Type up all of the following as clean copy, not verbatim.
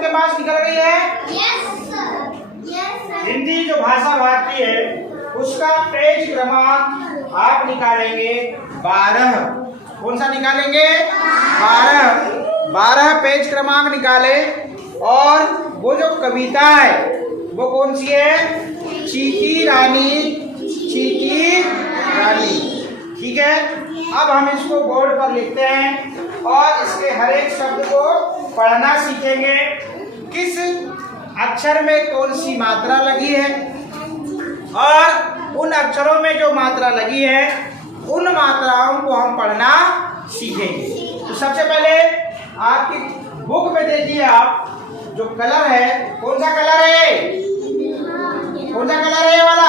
सबके पास निकल गई है? हिंदी जो भाषा भारती है उसका पेज क्रमांक आप निकालेंगे 12। कौन सा निकालेंगे? 12 पेज क्रमांक निकाले। और वो जो कविता है वो कौन सी है? चींटी रानी, चींटी रानी। ठीक है, अब हम इसको बोर्ड पर लिखते हैं और इसके हर एक शब्द को पढ़ना सीखेंगे। किस अक्षर में कौन सी मात्रा लगी है और उन अक्षरों में जो मात्रा लगी है उन मात्राओं को हम पढ़ना सीखेंगे। तो सबसे पहले आपकी बुक में देखिए, आप जो कलर है, कौन सा कलर है? कौन सा कलर है? ये वाला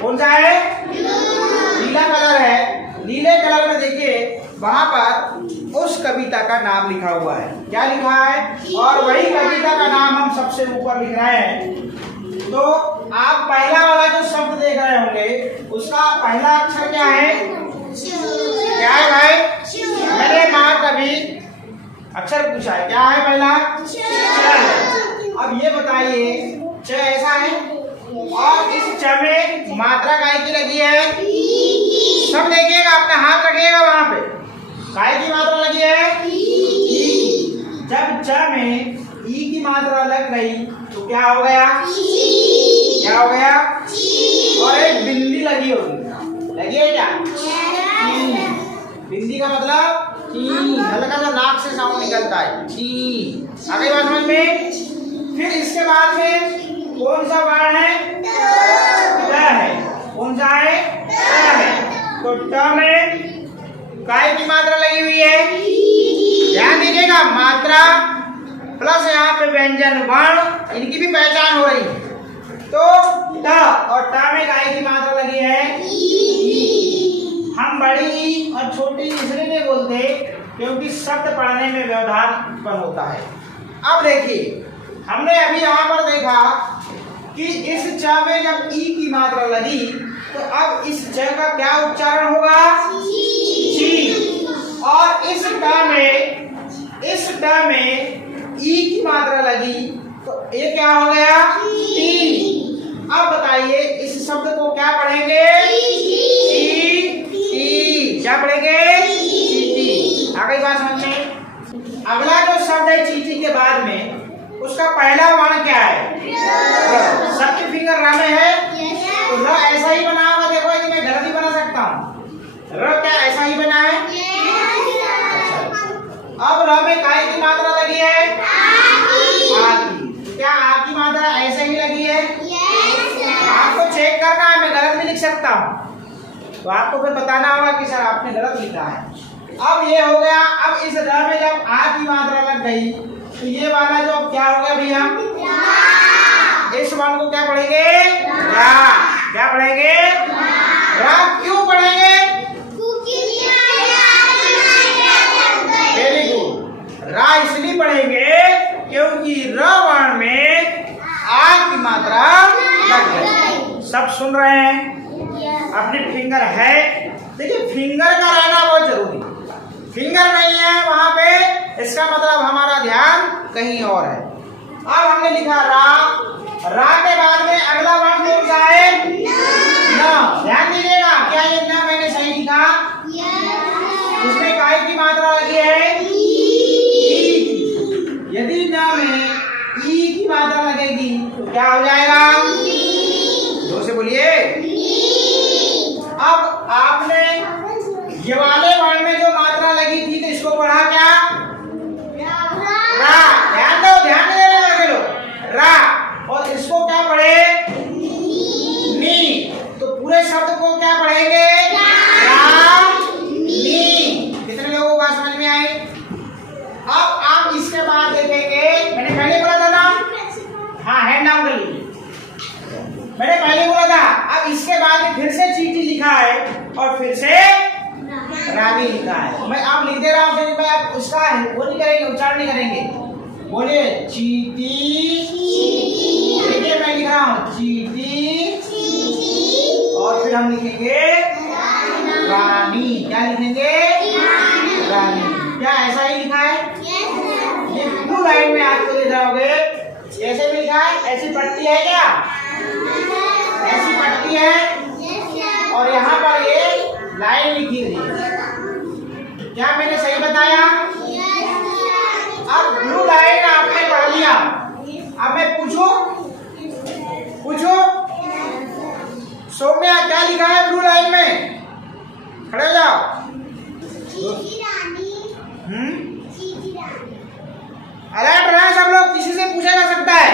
कौन सा है? नीला कलर है। नीले कलर में देखिए वहां पर उस कविता का नाम लिखा हुआ है। क्या लिखा है? और वही कविता का नाम हम सबसे ऊपर लिख रहे हैं। तो आप पहला वाला जो शब्द देख रहे होंगे उसका पहला अक्षर क्या है? क्या है भाई? मैंने माँ कभी अक्षर पूछा है, क्या है पहला? च। अब ये बताइए, च ऐसा है और इस च में मात्रा काय की लगी है? सब देखिएगा, अपना हाथ रखिएगा वहां पे। काय की मात्रा लगी है? ई। जब च में ई की मात्रा लग गई तो क्या हो गया? क्या हो गया? और एक बिंदी लगी होगी, लगी है क्या? बिंदी का मतलब हल्का सा नाक से साउंड निकलता है। आगे बात समझ में? फिर इसके बाद में कौन सा वर्ण है? ट है। कौन सा है? ट है। तो ट में काय की मात्रा लगी हुई है? ध्यान दीजिएगा, मात्रा प्लस यहाँ पे व्यंजन वर्ण, इनकी भी पहचान हो रही है। तो ट और ट में काय की मात्रा लगी है? हम बड़ी ई और छोटी इसलिए नहीं बोलते क्योंकि शब्द पढ़ने में व्यवधान उत्पन्न होता है। अब देखिए, हमने अभी यहाँ पर देखा कि इस च में जब ई की मात्रा लगी तो अब इस च का क्या उच्चारण होगा? ची। और इस ट में ई की मात्रा लगी तो ये क्या हो गया? टी। अब बताइए इस शब्द को क्या पढ़ेंगे? क्या पढ़ेंगे? चींटी। आ गई बात समझ में? अगला जो शब्द है चींटी के बाद में उसका पहला वर्ण क्या है? सबके फिंगर र में है तो र ऐसा ही बना होगा। देखो कि मैं गलत ही बना सकता हूँ। र क्या ऐसा ही बना है? अब र में काय की मात्रा लगी है? आ की। क्या आ की मात्रा ऐसे ही लगी है? आपको चेक करना है, मैं गलत भी लिख सकता हूँ तो आपको फिर बताना होगा कि सर आपने गलत लिखा है। अब ये हो गया। अब इस र में जब आ की मात्रा लग गई तो ये वाला जो क्या हो गया भैया? इस वर्ण को क्या पढ़ेंगे? रा। क्या पढ़ेंगे? रा। क्यों पढ़ेंगे? Very good. रा इसलिए पढ़ेंगे क्योंकि र वर्ण में आ की मात्रा लग गई। सब सुन रहे हैं? अपने फिंगर है, देखिए फिंगर का रहना बहुत जरूरी। फिंगर नहीं है वहां पे, इसका मतलब हमारा ध्यान कहीं और है। अब हमने लिखा रा। रा के बाद में अगला वर्ण कौन सा है? न। ध्यान दीजिएगा, क्या ये न मैंने सही लिखा? इसमें काय की मात्रा लगी है? ई। यदि न में ई की मात्रा लगेगी तो क्या हो जाएगा? जोर से बोलिए। अब आपने ये वाले वर्ण में जो मात्रा लगी थी तो इसको पढ़ा क्या? रा। ध्यान दो, ध्यान देने लगे लोग। रा। और इसको क्या पढ़े? नी। तो पूरे शब्द को क्या पढ़ेंगे? रा नी। कितने लोगों को बात समझ में आई? अब आप इसके बाद देखेंगे, मैंने पहले बोला था ना, हाँ हैंड डाउन कर लीजिए, मैंने पहले बोला था। अब इसके बाद में फिर से चींटी लिखा है और फिर से रानी लिखा है। मैं आप लिख दे रहा हूँ, फिर मैं आप उसका वो नहीं करेंगे, उच्चारण नहीं करेंगे। बोलिए चींटी। देखिए मैं लिख रहा हूँ चींटी और फिर हम लिखेंगे रानी। क्या लिखेंगे? रानी। क्या ऐसा ही लिखा है? ये ब्लू लाइन क्या है? ऐसी पट्टी है क्या? ऐसी पट्टी है और यहाँ पर एक लाइन लिखी हुई है। क्या मैंने सही बताया? अब ब्लू लाइन आपने पढ़ लिया। अब मैं पूछूं सौम्या क्या लिखा है ब्लू लाइन में? खड़े हो जाओ। अलर्ट रहे सब लोग, किसी से पूछा जा सकता है।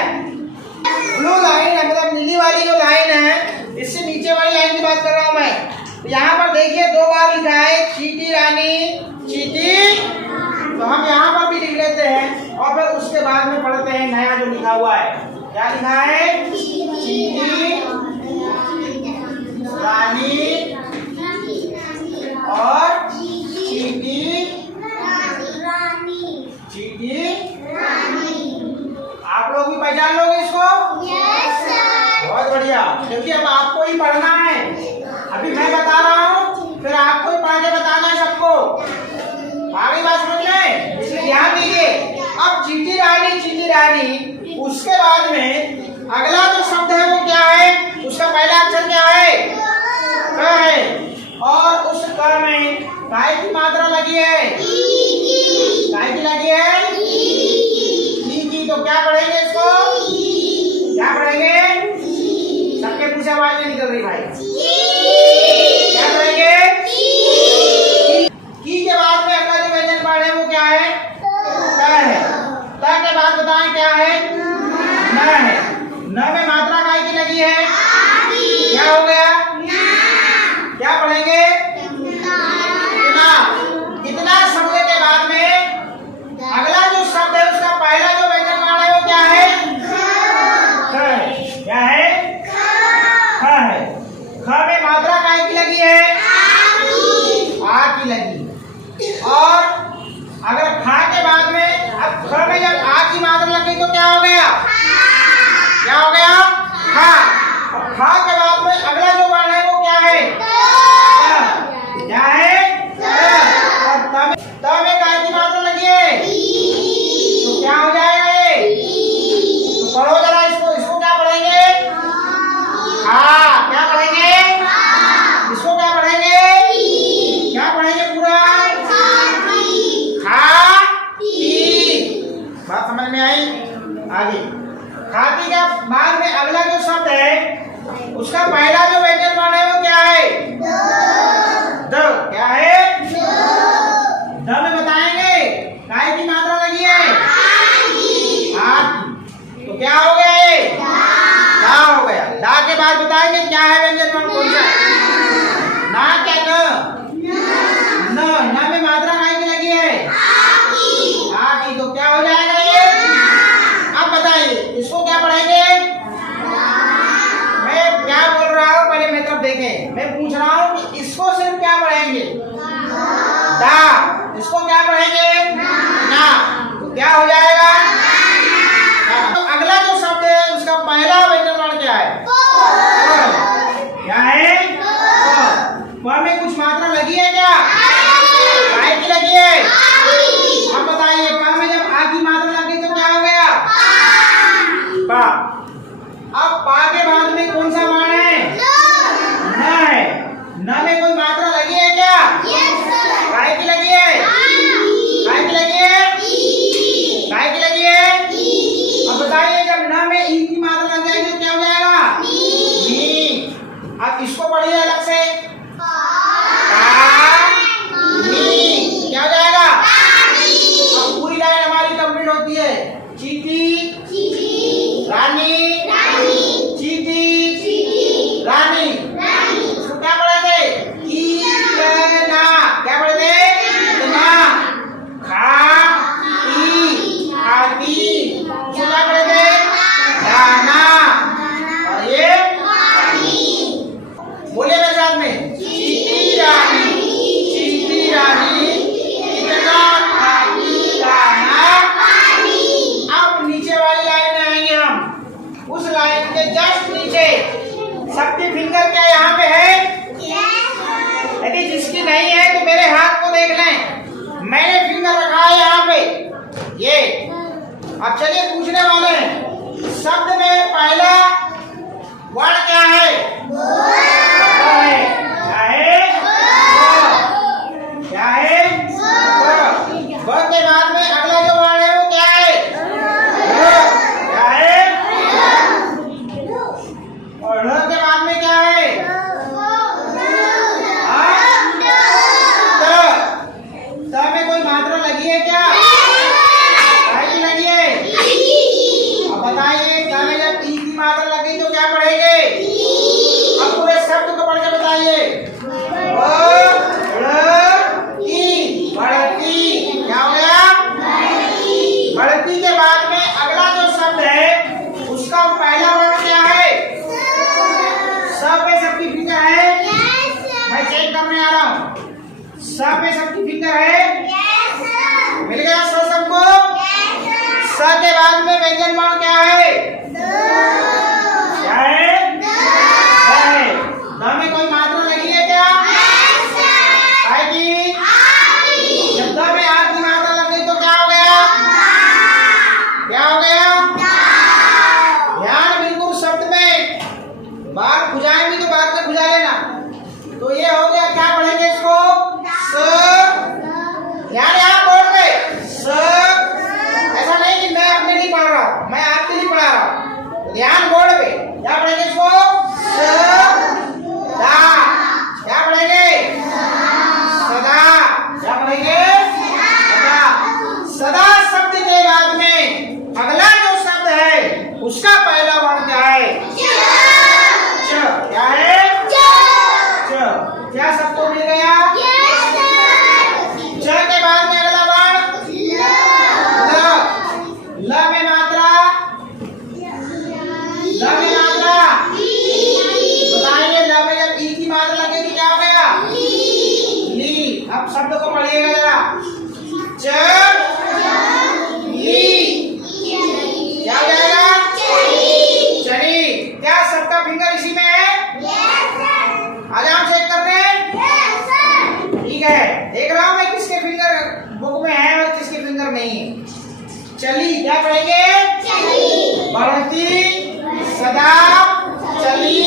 ब्लू लाइन है मतलब नीली वाली जो लाइन है, इससे नीचे वाली लाइन की बात कर रहा हूं मैं। यहाँ पर देखिए 2 बार लिखा है चींटी रानी चींटी, तो हम यहाँ पर भी लिख लेते हैं और फिर उसके बाद में पढ़ते हैं नया जो लिखा हुआ है। क्या लिखा है? चींटी रानी और चींटी आप लोग भी पहचान लोगे इसको? बहुत बढ़िया, क्योंकि अब आपको ही पढ़ना है। अभी मैं बता रहा हूँ, फिर आपको ही पढ़ के बताना है सबको। आगे बात समझ में, इसलिए ध्यान दीजिए। अब चींटी रानी, उसके बाद में अगला जो शब्द है वो क्या है? उसका पहला अक्षर क्या है? क है। और उस क में काय की मात्रा लगी है? काय की लगी है? की। तो क्या पढ़ेंगे इसको? क्या पढ़ेंगे? सबके पूछे आवाज नहीं निकल रही भाई। क्या पढ़ेंगे? की के बाद में अगला जो व्यंजन पढ़ है वो क्या है? त है। त के बाद बताएं क्या है? न है। न में मात्रा काय की लगी है? क्या हो गया? क्या पढ़ेंगे? कितना। कितना शब्द के बाद में अगला जो शब्द है उसका पहला जो व्यंजन वर्ण है वो क्या है? ख है। क्या है? ख है। ख में मात्रा काय की लगी है? आ की लगी। और अगर खा के बाद में अब ख में जब आ की मात्रा लग गई तो क्या हो गया? क्या हो गया? खा। और खा के बाद में अगला जो वर्ण है वो क्या है? क्या है? और त में काय की मात्रा लगी है तो क्या हो जाएगा ये? तो पढ़ो जरा इसको क्या पढ़ेंगे? हाँ, क्या पढ़ेंगे? इसको क्या पढ़ेंगे? क्या पढ़ेंगे पूरा? बात समझ में आई? आगे खाती का बाद में अगला जो शब्द है उसका पहला जो व्यंजन वर्ण है वो क्या है? द। क्या है? द में बताएंगे काय की मात्रा लगी है? आ की। तो क्या हो गया ये? दा हो गया। दा के बाद बताएंगे क्या है व्यंजन वर्ण कौन सा? ना क्या? न में मात्रा काय की लगी है? आ की। तो क्या हो जाएगा ये? अब बताइए इसको क्या पढ़ेंगे? मैं क्या बोल रहा हूँ पहले मेरी तरफ देखें। मैं पूछ रहा हूँ कि इसको सिर्फ क्या पढ़ेंगे? दा। इसको क्या पढ़ेंगे? ना। तो क्या हो जाएगा? तो अगला जो शब्द है उसका पहला व्यंजन वर्ण क्या है? क्या है? प में कुछ मात्रा लगी है क्या? काय की लगी है? अब बताइए प में जब आ की मात्रा लग गई तो क्या हो गया? पा। अब पा के बाद में कौन सा वर्ण है? न है। न में कोई मात्रा लगी है क्या? काय की लगी है? काय की लगी है? काय की लगी है? अब बताइए जब न में ई की मात्रा लग जाएगी तो क्या हो जाएगा? नी। अब इसको पढ़िए अलग से। क्या हो जाएगा? अब पूरी लाइन हमारी कंप्लीट होती है। चींटी रानी चींटी रानी। इसको क्या पढ़े थे? कीटना। क्या पढ़े थे? कीटना। खाती। इसको क्या पढ़े थे? दाना। और ये बोलिए मेरे साथ में, चींटी रानी कितना खाती दाना। अब नीचे वाली लाइन में आएंगे हम। उस लाइन के जस्ट नीचे सबकी फिंगर क्या यहाँ पे है? यदि जिसकी नहीं है तो मेरे हाथ को देख लें, मैंने फिंगर रखा है यहाँ पे ये। अब चलिए पूछने वाले हैं शब्द में पहला वर्ण क्या है? क्या है? क्या है? ब के बाद में अगला जो वर्ण है वो क्या है? क्या है? और ढ़ के बाद में क्या है? त में कोई मात्रा लगी है क्या? की लगी है? अब बताइए, क्या में जब ई की मात्रा लगी तो क्या पढ़ेंगे? अब पूरे शब्द को पढ़ के बताइए। बढ़ती, क्या हो गया? बढ़ती के बाद में अगला जो शब्द है उसका पहला वर्ण क्या है? सब पे सबकी फिंगर है? मैं चेक करने आ रहा हूँ। सब पे सबकी फिंगर है? मिल गया स सबको? स के बाद में व्यंजन वर्ण क्या है? क्या है? द में कोई मात्रा लगी है क्या? आएगी। जब द में आ की मात्रा लग गई तो क्या हो गया? क्या हो गया? ध्यान बिल्कुल शब्द में बात खुजाएंगे तो बात में खुजा लेना। तो ये हो गया, क्या पढ़ेंगे इसको? ध्यान यहाँ बोल गए स। ऐसा नहीं कि मैं अपने लिए पढ़ रहा हूँ, मैं आपके लिए पढ़ा रहा हूँ। ध्यान बोर्ड पे क्या पढ़ेंगे इसको? सदा। क्या पढ़ेंगे? सदा। क्या पढ़ेंगे? सदा। सदा शब्द के बाद में अगला जो शब्द है उसका पहला वर्ण क्या है? च। क्या है? च। क्या सबको मिल गया? च के बाद में अगला वर्ण ल। ल में मात्रा? ल में मात्रा बताइए। ल में जब ई की मात्रा लगे तो क्या हो गया? ली। अब शब्द को पढ़िएगा जरा। च ली। क्या हो जाएगा? चली। क्या सबका फिंगर इसी में है? आज हम चेक करने। ठीक है, देख रहा हूं मैं किसके फिंगर बुक में है और किसके फिंगर नहीं है। चली। क्या पढ़ेंगे? बढ़ती, सदा, चली।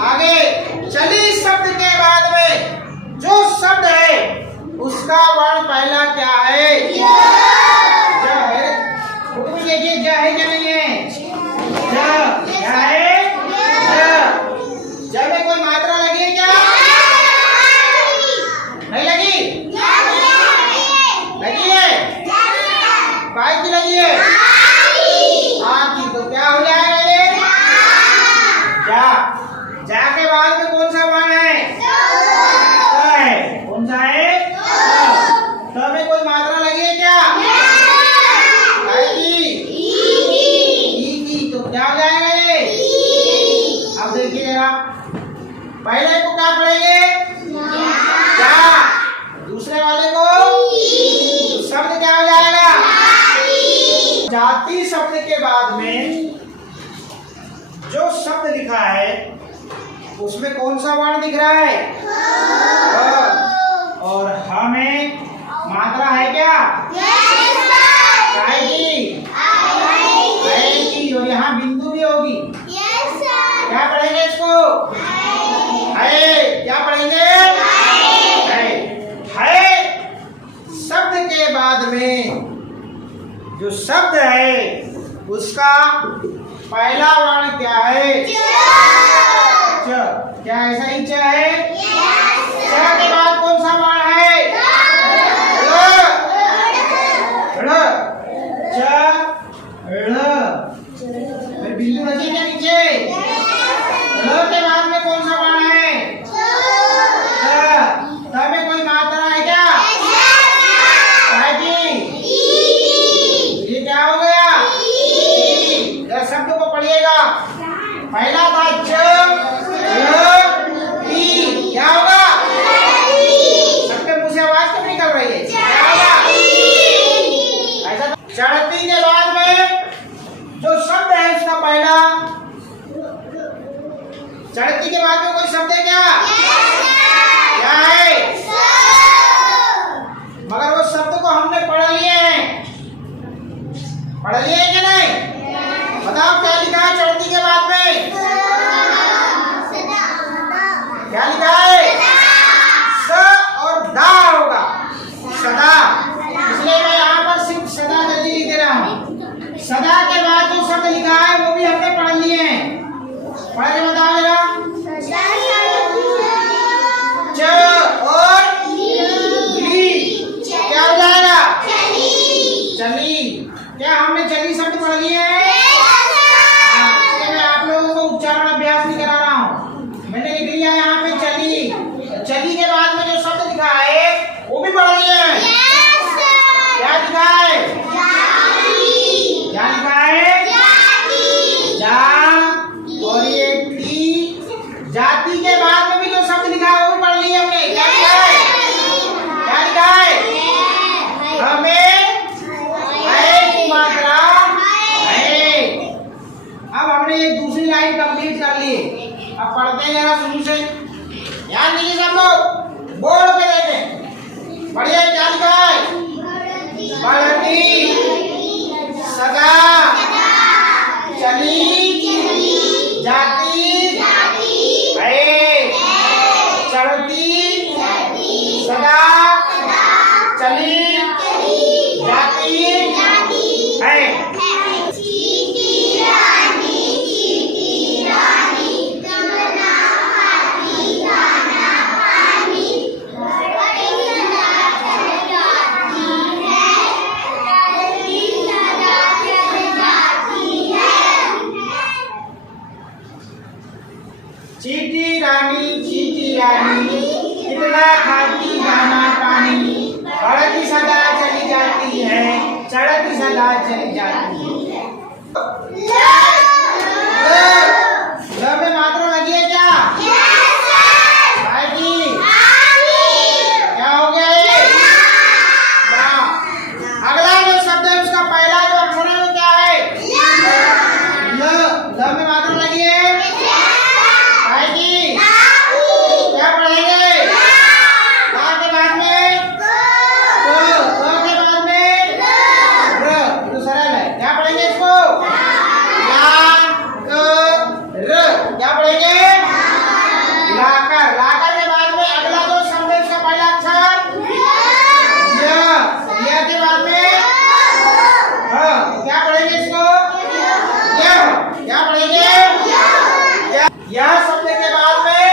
आगे चली शब्द के बाद में जो शब्द है उसका वर्ण पहला क्या है? बुक में देखिए, ज है क्या नहीं है? ज। क्या है? ज में कोई मात्रा लगी है क्या? नहीं लगी? लगी है? काय की लगी है? आ की। तो क्या हो जाएगा ये? जा। जा के बाद में कौन सा वर्ण है? कौन सा है? त में कोई मात्रा लगी है क्या? काय की? ई की। तो क्या हो जाएगा ये? अब देखिए जरा, पहले को क्या पढ़ेंगे? जा। दूसरे वाले को शब्द क्या हो जाएगा? जाति शब्द के बाद में जो शब्द लिखा है उसमें कौन सा वर्ण दिख रहा है? और ह में मात्रा है क्या? आएगी। आएगी। और यहाँ बिंदु भी होगी। क्या पढ़ेंगे इसको? है। क्या पढ़ेंगे? है। शब्द के बाद में जो शब्द है उसका पहला वर्ण क्या है? च। क्या ऐसा ही च है? च के बाद कौन सा वर्ण है? ड़। च ड़। बिंदु रखिए क्या नीचे? ड़ के बाद में कौन सा वर्ण है? त में कोई मात्रा है क्या? ये क्या हो गया? शब्द को पढ़िएगा। पहला था च ली। क्या होगा? सबके मुंह से आवाज क्यों निकल रही है? क्या होगा? ऐसा। चढ़ती के बाद में जो शब्द है उसका पहला। चढ़ती के बाद में कोई शब्द है क्या? क्या है? मगर वो शब्द को हमने पढ़ लिए हैं। पढ़ लिए कि नहीं? बताओ क्या लिखा है चढ़ती के बाद में? क्या लिखा है? स और दा होगा, सदा। इसलिए मैं यहाँ पर सिर्फ सदा जल्दी लिख दे रहा हूँ। सदा के बाद जो शब्द लिखा है वो भी हमने पढ़ लिए हैं। पढ़ के बताओ जरा। च और ली क्या हो जाएगा? चली। क्या हमने चली शब्द पढ़ लिए हैं? मैं आप लोगों को उच्चारण अभ्यास नहीं करा रहा हूँ। मैंने लिख लिया यहाँ पे चली। चली के बाद में जो शब्द लिखा है वो भी पढ़ लिए हैं। क्या लिखा है? क्या लिखा है? जा और ये टी। जाति के बाद में भी जो शब्द लिखा है वो भी पढ़ लिए हमने। क्या लिखा है? क्या लिखा है? हमें की मात्रा है। अब हमने ये दूसरी लाइन कंप्लीट कर ली। अब पढ़ते हैं जरा शुरू से। ध्यान दीजिए सब लोग, बोर्ड पे देखें। पढ़िए क्या लिखा है? बढ़ती, सदा, चली, जाती, है, चढ़ती, सदा, चली, जाती, है। चीटी रानी कितना खाती दाना पानी, बढ़ती सदा चली जाती है, चढ़ती सदा चली जाती है। ल में मात्रा लगी है क्या? क्या हो गया ये? अगला जो शब्द है उसका पहला जो अक्षर है वो क्या है? ल में मात्रा लगी है। क्या पढ़ेंगे? ला के बाद में क के बाद में र। तो सरल है। क्या पढ़ेंगे इसको? ला क र। क्या पढ़ेंगे? लाकर। लाकर के बाद में अगला जो शब्द है उसका पहला अक्षर य के बाद में ह। क्या पढ़ेंगे इसको? य। क्या पढ़ेंगे? यह शब्द के बाद में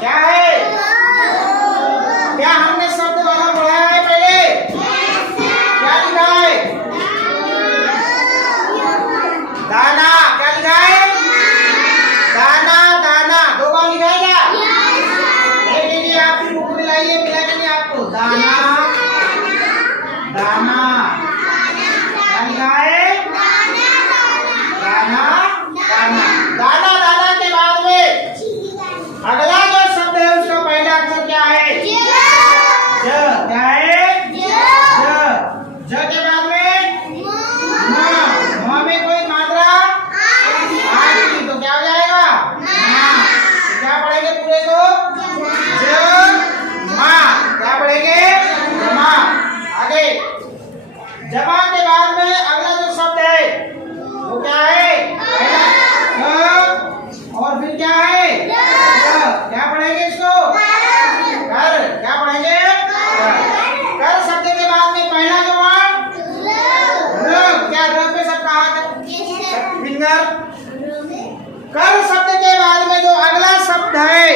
क्या है? क्या हमने शब्द वाला पढ़ा है पहले? क्या लिखा है? दाना। क्या लिखा है? दाना दाना। दो बार लिखा है क्या? एक लीजिए, आपकी बुक में लाइए, मिला के नहीं आपको। दाना दाना। क्या लिखा है? दाना दाना। दाना दाना के बाद में अगला जो शब्द है उसका पहला अक्षर क्या है? ज। क्या है? ज के बाद में म में कोई मात्रा आएगी तो क्या हो जाएगा? तो क्या पढ़ेंगे पूरे को? ज मा। क्या पढ़ेंगे? जमा। आगे जमा के बाद में अगला जो शब्द है वो क्या है? और फिर क्या है? क्या पढ़ेंगे इसको? कर। क्या पढ़ेंगे? कर शब्द के बाद में पहला जो र। क्या र पे सब कहा था? फिंगर। कर शब्द के बाद में जो अगला शब्द है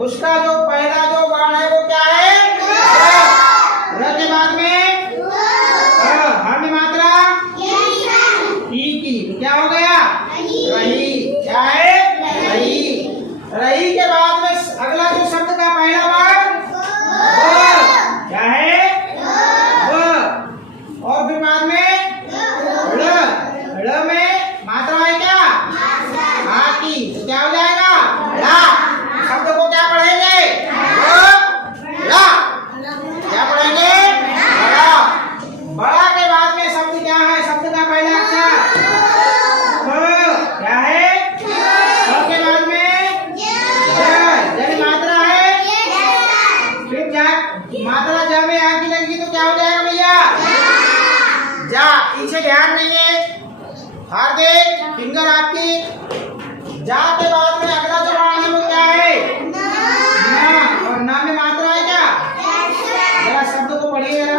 उसका जो पहला जो वर्ण है वो क्या है? र के बाद में हमें मात्रा की। क्या हो गया? रही। क्या है? रही। रही के बाद में अगला जो शब्द का पहला वर्ण क्या है? और फिर बाद में ड़ में मात्रा है क्या? आ की। तो क्या हो जाएगा? ला। शब्द को क्या पढ़ेंगे? ला। क्या पढ़ेंगे? बड़ा। बड़ा के बाद में शब्द क्या है? शब्द का पहला अक्षर क्या है? के बाद में जब मात्रा है फिर मात्रा जब में आ की लगेगी तो क्या हो जाएगा भैया? जा। पीछे ध्यान नहीं है। हार्दिक फिंगर आपकी। जा के बाद में अगला जो वर्ण है वो क्या है? ना। और ना में मात्रा है क्या? जरा शब्द को पढ़िए जरा।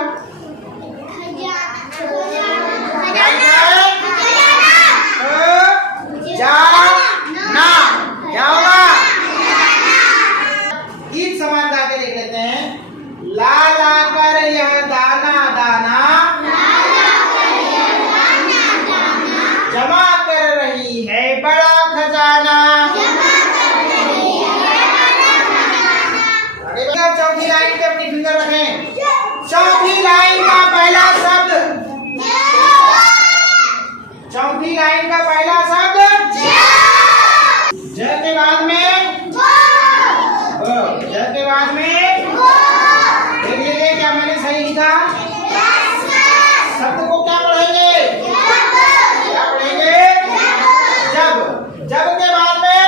ना क्या होगा? गीत समान गा के लिख लेते हैं। ला ला कर यह दाना दाना जमा कर रही है बड़ा खजाना। चौथी लाइन पे अपनी फिंगर रखें। चौथी लाइन का पहला शब्द, चौथी लाइन का पहला शब्द ज के बाद में ज के बाद में देख लीजिए क्या मैंने सही लिखा। शब्द को क्या पढ़ेंगे? क्या पढ़ेंगे? जब। जब के बाद में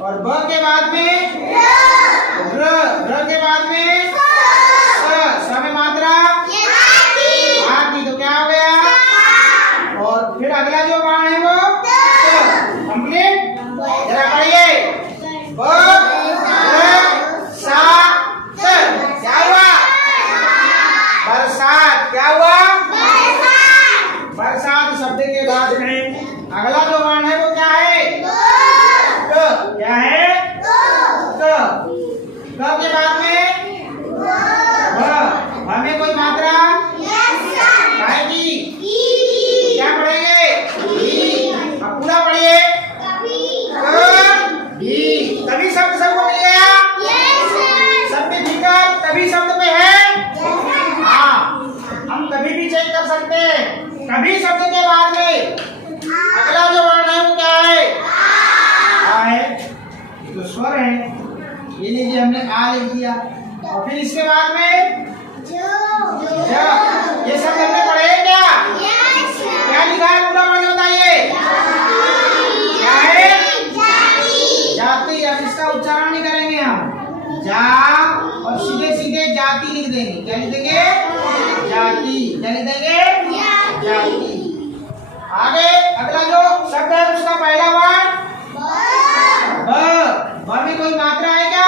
और ब के बाद में र के बाद में स में मात्रा आती तो क्या हो गया? और फिर अगला जो वर्ण है वो कंप्लीट। जरा पढ़िए। बरसात क्या हुआ? बरसात क्या हुआ? बरसात शब्द के बाद में अगला जो वर्ण है वो क्या है? क। क्या है? क। क के बाद में भ में कोई मात्रा आएगी। क्या पढ़ेंगे? अब पूरा पढ़िए। तभी शब्द सबको मिल गया। सब में फिकर तभी शब्द पे है। हाँ, हम कभी भी चेक कर सकते हैं। कभी शब्द के बाद में अगला जो वर्ण है वो क्या है? आ है। तो स्वर है। ये लीजिए हमने आ लिख दिया। और फिर इसके बाद में ये सब हमने पढ़े क्या? क्या लिखा है? पूरा पढ़ के बताइए। क्या है? जाति। अब इसका उच्चारण नहीं करेंगे हम। जा और सीधे सीधे जाति लिख देंगे। क्या लिख देंगे? जाति। क्या लिख देंगे? जाति। आगे अगला जो शब्द है उसका पहला वर्ण ब में कोई मात्रा है क्या?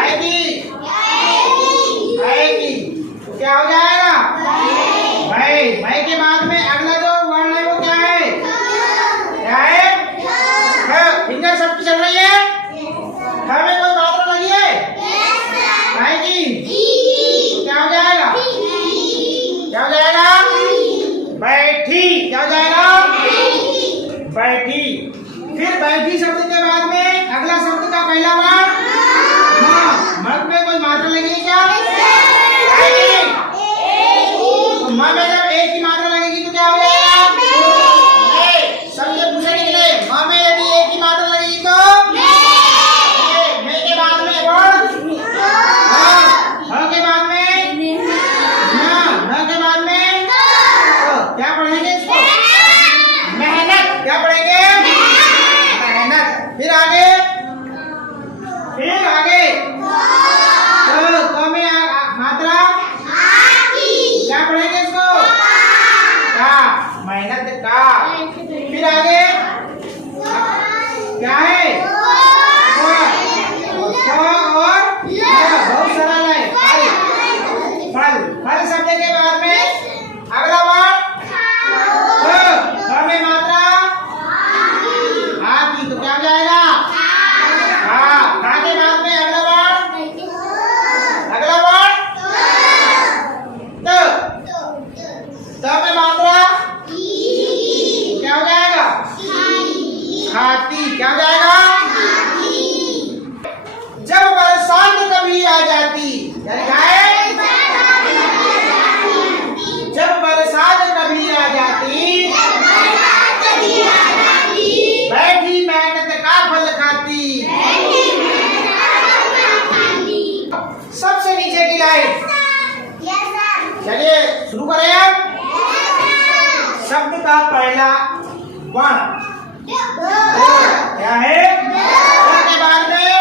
आएगी। आएगी तो क्या हो जाएगा? भाई। भाई के बाद में अगला जो वर्ण है वो क्या है? क्या है? फिंगर सबकी चल रही है। में कोई मात्रा लगी है? आएगी तो क्या हो जाएगा? क्या हो जाएगा? बैठी। क्या हो जाएगा? बैठी। फिर बैठी शब्द के बाद में अगला शब्द का पहला वर्ण मग में कोई मात्रा लगी है क्या? तो म में जब एक की मात्रा लगेगी तो क्या हो जाएगा? सबसे पूछे निकले। म में यदि एक की मात्रा लगेगी तो मे के बाद में ह के बाद में न के बाद में क्या पढ़ेंगे इसको? मेहनत। क्या पढ़ेंगे? मेहनत। फिर आगे तो में मात्रा क्या पढ़ेंगे इसको? का। मेहनत का। फिर आगे क्या है? और बहुत सरल है। फल। फल शब्द के बाद में अगला वर्ण में मात्रा आती तो क्या हो जाएगा? का के बाद में अगला वर्ण त में मात्रा क्या हो जाएगा? खाती। क्या हो जाएगा? जब बरसात कभी आ जाती। जब बरसात कभी आ जाती बैठी मेहनत का फल खाती। सबसे नीचे की लाइन। चलिए शुरू करें अब। शब्द का पहला वर्ण क्या है? के बाद में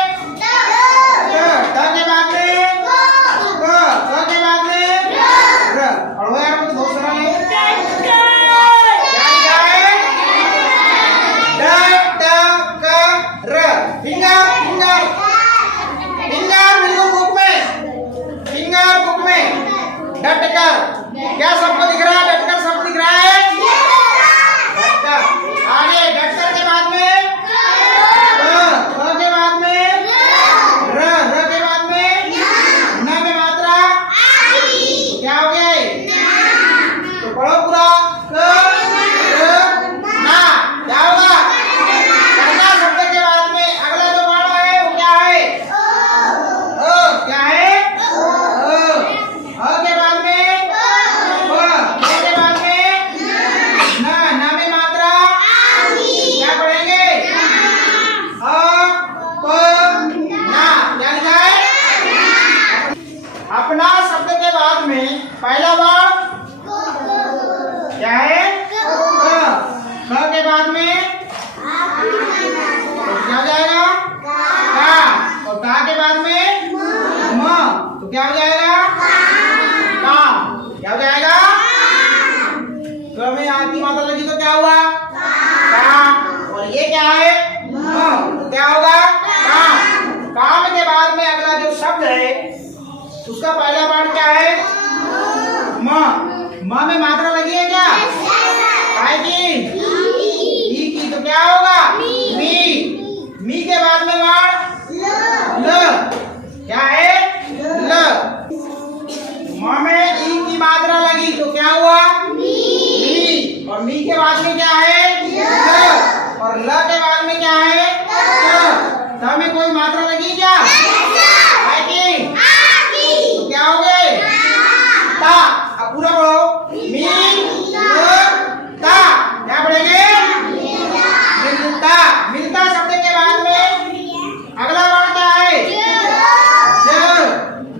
के बाद में के बाद में और वो यार बहुत सरल है। क्या सबको दिख रहा है? डटकर सब दिख रहा है? डटकर। आगे डटकर के बाद में क के बाद में र के बाद में न में मात्रा क्या हो गया है? तो पढ़ो पूरा। क र ना क्या होगा? करना शब्द के बाद में अगला जो वर्ण है वो क्या है? क्या है? के बाद में के बाद में न में मात्रा क्या पढ़ेंगे? ना क्या लिखा है? अपना शब्द के बाद में पहला वर्ण क्या है? क के बाद में तो क्या हो जाएगा? का। और का के बाद में म तो क्या हो जाएगा? काम। क्या हो जाएगा? क में आ की मात्रा लगी तो क्या हुआ? काम। और ये क्या है? म तो क्या होगा? काम। काम के बाद में अगला जो शब्द है उसका पहला वर्ण क्या है? म में मात्रा लगी है क्या? काय की? ई की। तो क्या होगा? मी के बाद में वर्ण ल क्या है? ल। म में ई की मात्रा लगी तो क्या हुआ? मी। और मी के बाद में क्या है? ल। और ल के बाद में क्या है? त में कोई मात्रा लगी क्या? काय की? तो क्या हो गए? ता। अब पूरा पढ़ो। मी ता क्या पढ़ेंगे? मिलता। मिलता शब्द के बाद में अगला वर्ण क्या है?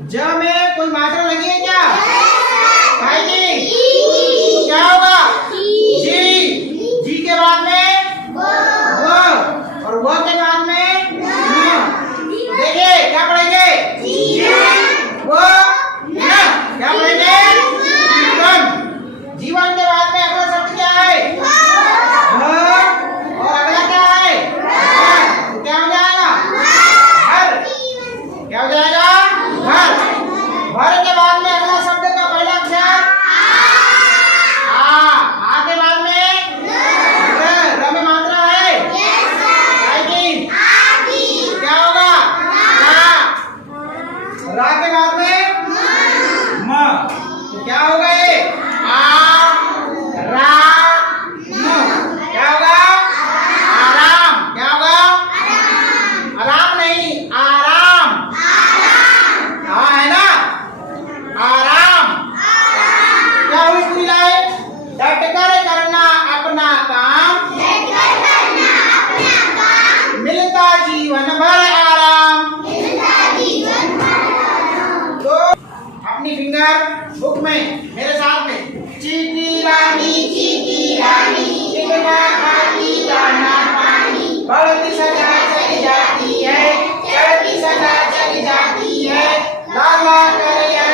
ज में कोई मात्रा लगी है क्या? काय की? तो क्या होगा? जी के बाद में व। और व के बाद में न। देखिए क्या पढ़ेंगे? जी व न क्या पढ़ेंगे? जीवन। जीवन के बाद में अगला शब्द क्या है? और अगला क्या है? तो क्या हो जाएगा? घर। क्या हो जाएगा? घर। घर के बाद में अगला शब्द का पहला अक्षर आ के बाद में र में मात्रा है? काय की? क्या होगा? रा के बाद में म तो क्या होगा? ये रा म क्या होगा? आराम। क्या होगा? आराम नहीं आराम। हाँ है ना? आराम। क्या हुई पूरी लाइन? डटकर करना अपना काम मिलता जीवन भर आराम। तो अपनी फिंगर बुक में मेरे साथ में चीटी रानी चिकना खाती दाना पानी बढ़ती सजा चली जाती है चढ़ती सजा चली जाती है ला ला कर यह